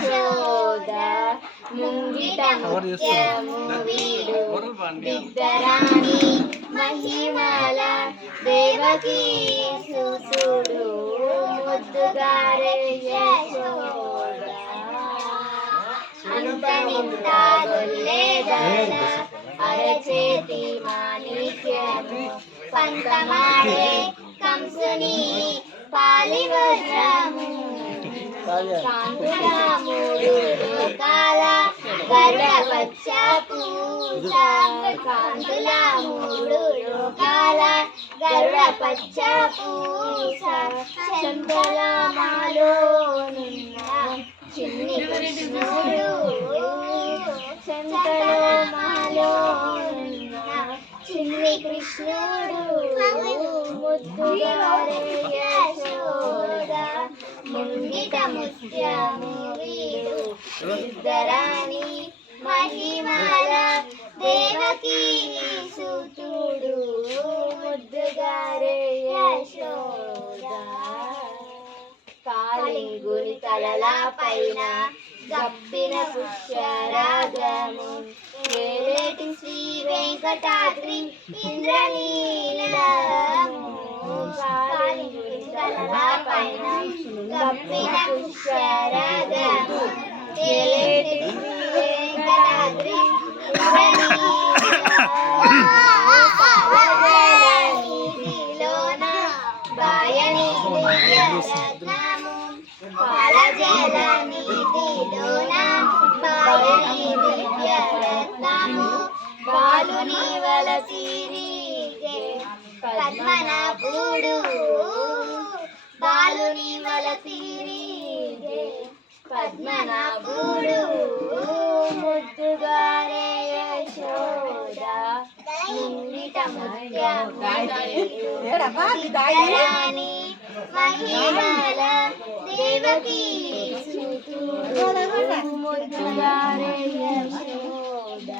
యశోద ముంగిట ముత్యము వీడు విద్యరాణి మహిమల దేవకీ సుతుడు ముద్దుగారే యశోద అంతనింత గొల్లేదన అరచేతి మాణిక్యము పంతమాడే కంసుని పాలివజ్రము కాంతుల మూడు లోకాల గరుడపచ్చ పూస కాంతుల మూడు లోకాల గరుడపచ్చ పూస చందల మాలోనున్న చిన్ని కృష్ణుడు చందల మాలోనున్న చిన్ని కృష్ణుడు ముద్దుగారే యశోద ముంగిట ముత్యము వీడు విద్యరాణి మహిమల దేవకీ సుతుడు ముద్దుగారే యశోద కాళింగుని తలల పైన గబ్బిన పుష్యరాగము వేలేటి శ్రీ వెంకటాద్రి ఇంద్రనీలము కాళింగుని తలల పైన గబ్బిన పుష్యరాగము వేలేటి శ్రీ వెంకటాద్రి ఇంద్రనీలలోన బాయని దివ్యరత్నము పాలజలనిధిలోన బాయని దివ్యరత్నము బాలుని వలసిరిగే పద్మనాభుడు బాలుని వలసిరిగే పద్మనాభుడు ముద్దుగారే యశోద ముంగిట ముత్యము విద్యరాణి మహిమల దేవకీ సుతుడు ముద్దుగారే యశోద